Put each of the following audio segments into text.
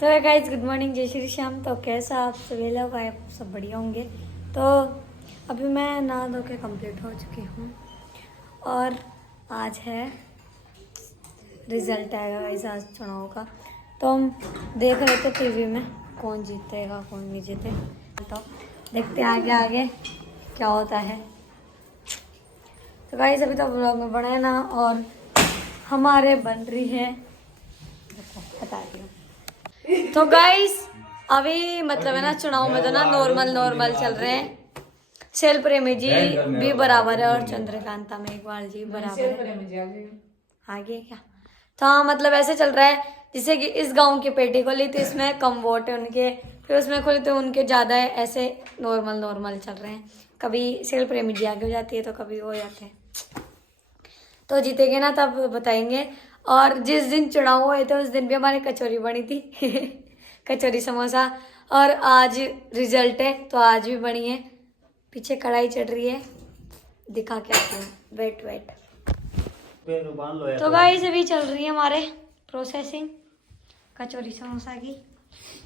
तो है guys, good morning, जय श्री श्याम। तो कैसा आप सभी लोग आए, सब बढ़िया होंगे। तो अभी मैं नहा धो के कम्प्लीट हो चुकी हूँ और आज है रिजल्ट आएगा गाइस आज चुनाव का। तो हम देख रहे थे टीवी में कौन जीतेगा कौन नहीं जीते। तो देखते हैं आगे आगे क्या होता है। तो गाइस अभी तो ब्लॉग में बने ना, और हमारे बन रही है, बता रही हूँ। तो गाइस अभी मतलब है ना, चुनाव में तो ना नॉर्मल चल रहे हैं। सेल प्रेमी जी भी बराबर है और चंद्रकांता मेघवाल जी बराबर है। आगे क्या तो हाँ, मतलब ऐसे चल रहा है जैसे कि इस गांव की पेटी खोली तो इसमें कम वोट है उनके, फिर उसमें खोली तो उनके ज़्यादा है। ऐसे नॉर्मल चल रहे हैं। कभी सेल प्रेमी जी आगे हो जाती है तो कभी वो हो जाते हैं। तो जीतेंगे ना तब बताएंगे। और जिस दिन चुनाव हुए थे उस दिन भी हमारे कचौरी बनी थी कचौरी समोसा। और आज रिजल्ट है तो आज भी बनी है। पीछे कढ़ाई चढ़ रही है, दिखा के आती हूँ। वेट तो गाइस अभी चल रही है हमारे प्रोसेसिंग कचौरी समोसा की।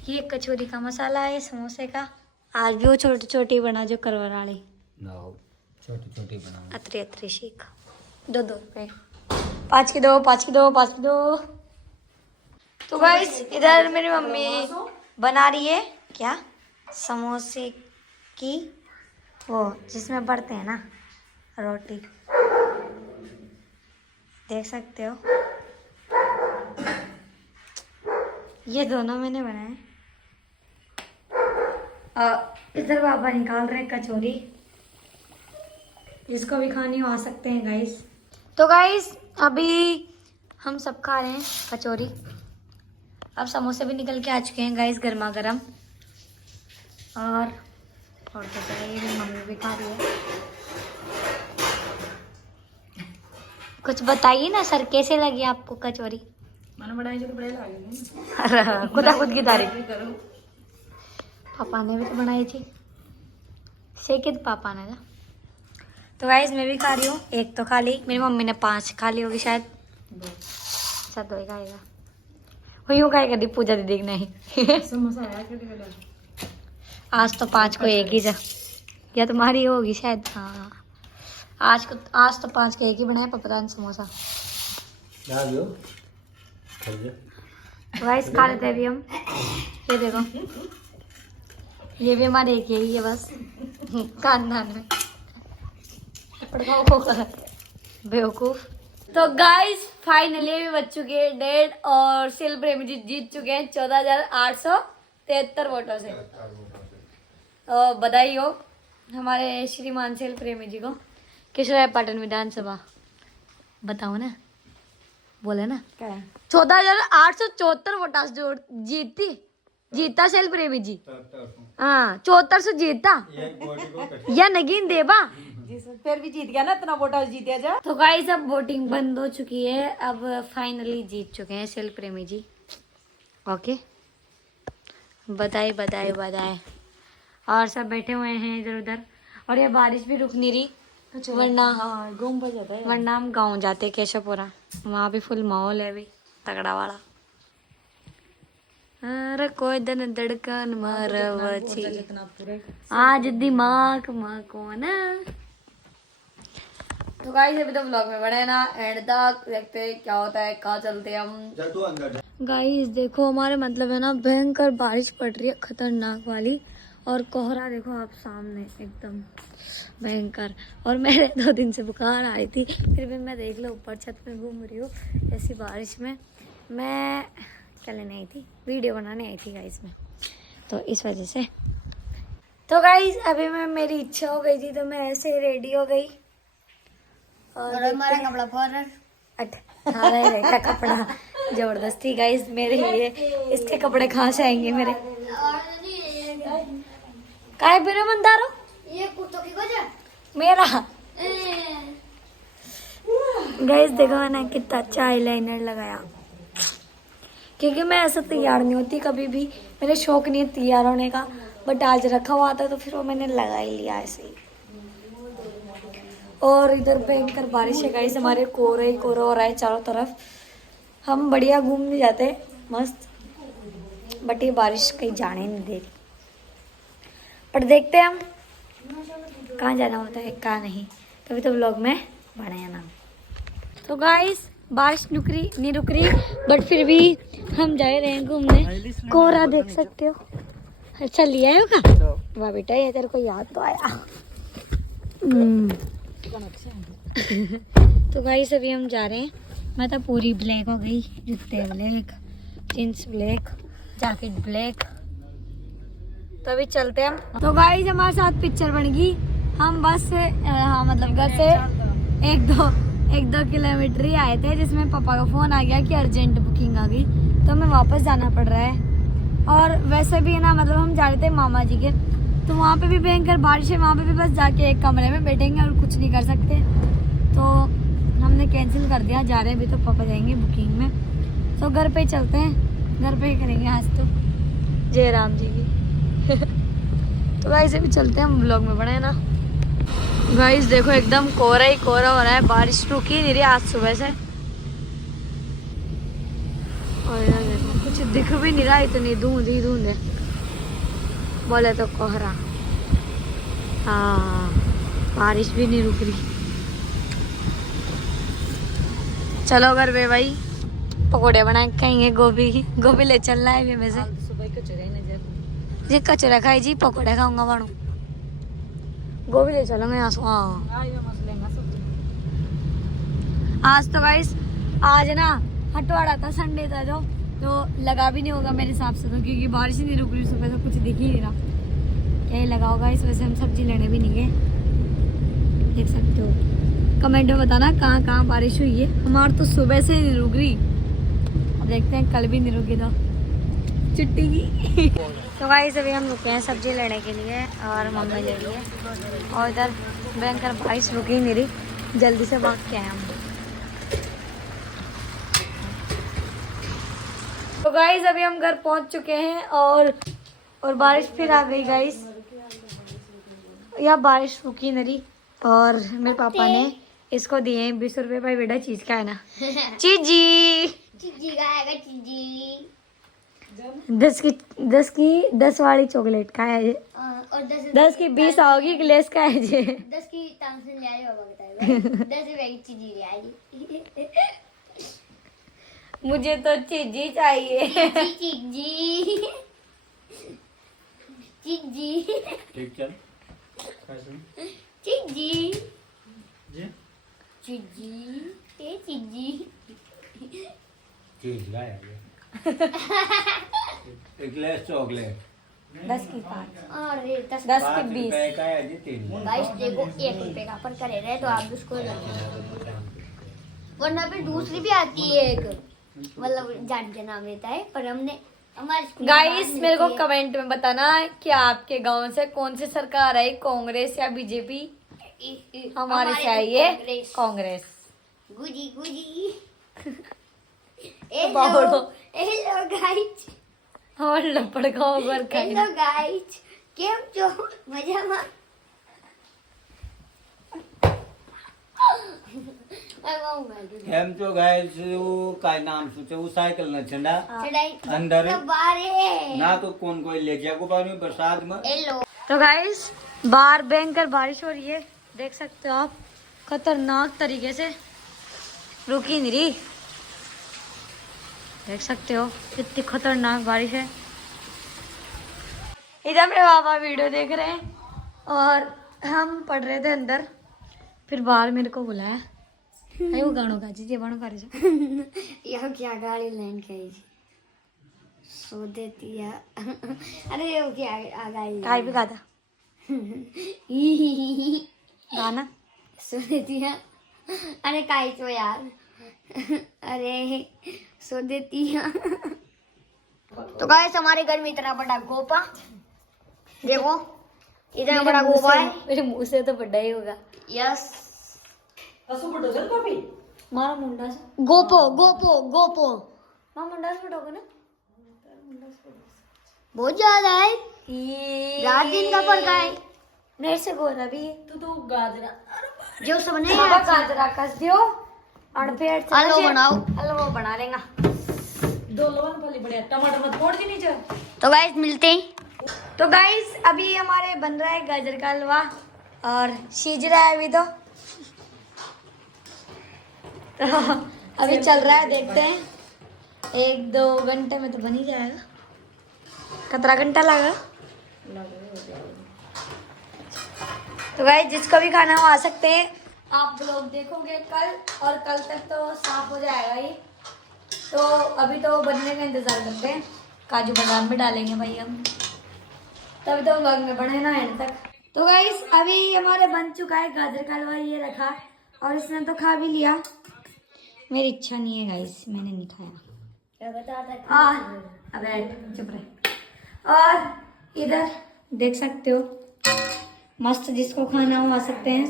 ये कचौरी का मसाला है समोसे का। आज भी वो छोटी छोटी बना जो करवर वाली, छोटी बना अतरी शीख। 2 रुपए, 5 की 2। तो गाइस इधर मेरी मम्मी बना रही है क्या, समोसे की वो जिसमें बढ़ते हैं ना रोटी, देख सकते हो। ये दोनों मैंने बनाए। इधर पापा निकाल रहे कचौरी, जिसको भी खानी हो आ सकते हैं गाइस। तो गाइस अभी हम सब खा रहे हैं कचौरी। अब समोसे भी निकल के आ चुके हैं गाइस गर्मा गर्म। और तो मेरी मम्मी भी खा रही है। कुछ बताइए ना सर, कैसे लगी आपको कचौरी? मैंने बनाई जो बड़े लागे खुद की तारीफ करो। पापा ने भी तो बनाई थी, सेके तो पापा ने ना। तो गाइस मैं भी खा रही हूँ। एक तो खा ली, मेरी मम्मी ने 5 खा ली होगी शायद। 2 ही खाएगा वो, यूँ खाएगा दी पूजा दीदी की नहीं समोसा आया क्या? आज तो 5 को एक ही जा, या तुम्हारी होगी शायद। हाँ आज तो 5 को एक ही बनाया पता समोसा। गाइस खा लेते हैं अभी हम। ये देखो, ये भी हमारे एक ही है बस खानदान में। बेवकूफ। तो गाइस फाइनली भी बच चुके हैं 1.5 और सेल प्रेमी जी जीत चुके हैं 14,873 वोटों से। तो बधाई हो हमारे श्रीमान सेल प्रेमी जी को। किशोरायपाटन विधानसभा बताओ ना, बोले ना 14,874 वोटा जीता सेल प्रेमी जी। हाँ 7400 जीता या नगीन देबा, फिर भी जीत गया ना, इतना वोटा जीते जा। तो गाइस अब वोटिंग बंद हो चुकी है। अब फाइनली जीत चुके हैं सेल प्रेमी जी। ओके, बधाई। और सब बैठे हुए हैं इधर उधर। और ये बारिश भी रुक नहीं रही, वरना घूम पर जाता है। वरना हम गाँव जाते केशवपुरा, वहाँ भी फुल माहौल है भी तगड़ा वाला। अरे कोई दिन धड़कन मरवची आज दिमाग में कौन। तो गाइस अभी तो ब्लॉग में बने ना, एंड तक देखते हैं क्या होता है, कहाँ चलते हैं हम। गाइस देखो हमारे मतलब है ना, भयंकर बारिश पड़ रही है खतरनाक वाली। और कोहरा देखो आप सामने एकदम भयंकर। और मेरे 2 दिन से बुखार आई थी, फिर भी मैं देख लो ऊपर छत पे घूम रही हूँ ऐसी बारिश में। मैं क्या लेने आई थी, वीडियो बनाने आई थी गाइस में, तो इस वजह से। तो गाइस अभी मैं, मेरी इच्छा हो गई थी तो मैं ऐसे रेडी हो गई। और हमारा कपड़ा रहेगा कपड़ा जबरदस्ती गाइस मेरे लिए। इसके कपड़े कहाँ से आएंगे मेरे? काय बिना मंदारो ये कुर्तो की वजह मेरा। गाइस देखो मैंने कितना अच्छा आईलाइनर लगाया, क्योंकि मैं ऐसा तैयार नहीं होती कभी भी, मेरे शौक नहीं है तैयार होने का। बट आज रखा हुआ था तो फिर वो मैंने लगा ही लिया ऐसे ही। और इधर भयंकर बारिश है गाइस, हमारे कोहरा ही कोहरा हो रहा है चारों तरफ। हम बढ़िया घूमने जाते हैं मस्त। बट ये बारिश कहीं जाने नहीं दे रही। पर देखते हैं हम कहाँ जाना होता है कहाँ नहीं, तभी तो व्लॉग में बनाया ना। तो गाइस बारिश नहीं रुक रही, बट फिर भी हम जा रहे हैं घूमने। कोहरा देख सकते हो। अच्छा लिया है का वाह बेटा, ये तेरे को याद तो आया। तो गाइस अभी हम जा रहे हैं। मैं तो पूरी ब्लैक हो गई, जूते black, jeans black, jacket black. तो अभी चलते हैं हम। तो गाइस हमारे साथ पिक्चर बन गई। हम बस से हाँ मतलब घर से एक दो किलोमीटर ही आए थे, जिसमें पापा का फोन आ गया कि अर्जेंट बुकिंग आ गई, तो हमें वापस जाना पड़ रहा है। और वैसे भी ना मतलब हम जा रहे थे मामा जी के, तो वहाँ पे भी भयंकर बारिश है। वहाँ पे भी बस जाके एक कमरे में बैठेंगे और कुछ नहीं कर सकते, तो हमने कैंसिल कर दिया। जा रहे हैं अभी तो पापा जाएंगे बुकिंग में, तो घर पे चलते हैं। घर पे ही करेंगे आज तो जय राम जी की। तो गाइस अभी चलते हैं, हम ब्लॉग में बने ना। गाइस देखो एकदम कोहरा ही कोहरा हो रहा है, बारिश रुकी नहीं रही आज सुबह से। और यार देखो कुछ दिख भी नहीं रहा, इतनी धुंध ही धुंध है, बोले तो कोहरा। हाँ बारिश भी नहीं रुक रही। चलो घर पे भाई पकोड़े बना के खाएंगे, गोभी ले चलना है में से। ये कचरा खाई जी, पकोड़े खाऊंगा बनू, गोभी ले चलो। मैं आज तो गाइस आज ना हटवाड़ा था, संडे था जो, तो लगा भी नहीं होगा मेरे हिसाब से तो, क्योंकि बारिश ही नहीं रुक रही सुबह से, कुछ दिख ही नहीं रहा। क्या ही लगा होगा। इस वजह से हम सब्जी लेने भी नहीं गए। देख सकते हो, कमेंट में बताना कहाँ कहाँ बारिश हुई है। हमारी तो सुबह से नहीं रुक रही, अब देखते हैं कल भी नहीं रुकी तो छुट्टी की। तो गाइस अभी हम रुके हैं सब्जी लेने के लिए, और मम्मी ले रही है, और इधर भयंकर बारिश रुकी नहीं रही, जल्दी से भाग के आए हम। तो गाइस अभी हम घर पहुंच चुके हैं, और बारिश फिर आ गई गाइस। यह बारिश रुकी नहीं रही, और मेरे पापा ने इसको दिए 20 रुपए। भाई बेटा चीज का है ना, चीजी का है, चीजी 10 वाली चॉकलेट का है ये, और 10 की 20 आओगी ग्लेस का है ये। 10 की टांसन ले आई बाबा बताए 10 रुपए की चीजी ले आई। मुझे तो चीजी चाहिए। चीजी ठीक चल चीजी जी चीजी चीज लाया एक ग्लास चॉकलेट 10 की 5 और 10 की 20 का है जी 3। गाइस देखो 1 रुपए का पर करे रहे तो आप उसको वरना पे दूसरी भी आती है एक, मतलब जान के नाम लेता है, पर हमने हमारे गाइस मेरे को कमेंट में बताना कि आपके गांव से कौन सी सरकार है, कांग्रेस या बीजेपी। हमारे से आई है कांग्रेस। गुजी हेलो गाइस, और लपड़ खाओ गर खाई। हेलो गाइस કેમ છો મજામાં? કેમ છો ગાઈસ? काय नाम सोचे वो साइकिल न छंडा चढ़ाई अंदर बारे ना तो कौन कोई ले जाएगा पानी बरसात में। हेलो तो गाइस बाहर भयंकर बारिश हो रही है, देख सकते हो आप, खतरनाक तरीके से रुकी नहीं रही। देख सकते हो कितनी खतरनाक बारिश है। इधर मेरे पापा वीडियो देख रहे हैं और हम पढ़ रहे थे अंदर, फिर बाहर मेरे को बुलाया। वो गानों का जी बाणों का यह क्या गाड़ी लाइन खाई सो देती है। अरे वो क्या आ गई काय भी गाता गाना सो देती है। अरे काय तो यार, अरे सो देती है। तो गाइस हमारे घर में इतना बड़ा गोपा देखो, इतना बड़ा गोपा है। मेरे मुंह से तो बड़ा ही होगा। यस मारा मुंडा से गोपो गोपो गोपो मां मुंडा से बड़ा ना, बहुत ज्यादा है। रात दिन का पड़ता है। मेरे से गोरा भी है। तू गाजरा जो सब नहीं गाजरा कस दियो और फिर हलवा बनाओ, हलवा बना लेगा। दो लवन फली बढ़िया टमाटर मत फोड़ के नीचे। तो गाइस मिलते हैं। तो गाइस अभी हमारे बन रहा है गाजर का हलवा और सीज रहा है अभी तो अभी चल रहा है, देखते हैं 1-2 घंटे में तो बन ही जाएगा। कितना घंटा लगा? तो गाइस जिसको भी खाना हो आ सकते हैं। आप लोग देखोगे कल, और कल तक तो साफ हो जाएगा ये। तो अभी तो बनने का इंतजार करते हैं। काजू बादाम भी डालेंगे भाई हम, तभी तो व्लॉग में बने ना एंड तक। तो गाइस अभी हमारे बन चुका है गाजर का हलवा, ये रखा और इसने तो खा भी लिया। मेरी इच्छा नहीं है गाइस, मैंने नहीं खाया। हाँ अबे चुप रहे। और इधर देख सकते हो मस्त, जिसको खाना हो आ सकते हैं,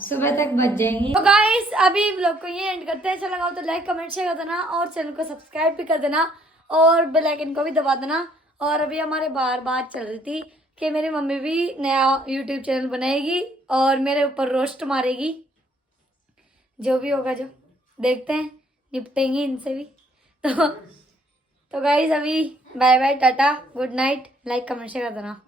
सुबह तक बच जाएंगी। तो गाइस अभी व्लॉग को ये एंड करते हैं। अच्छा लगा हो तो लाइक कमेंट शेयर कर देना और चैनल को सब्सक्राइब भी कर देना और बेल आइकन को भी दबा देना। और अभी हमारे बार बात चल रही थी कि मेरी मम्मी भी नया यूट्यूब चैनल बनाएगी और मेरे ऊपर रोस्ट मारेगी। जो भी होगा, जो देखते हैं, निपटेंगे इनसे भी। तो गाइस अभी bye bye, tata, good night, like comment share कर देना।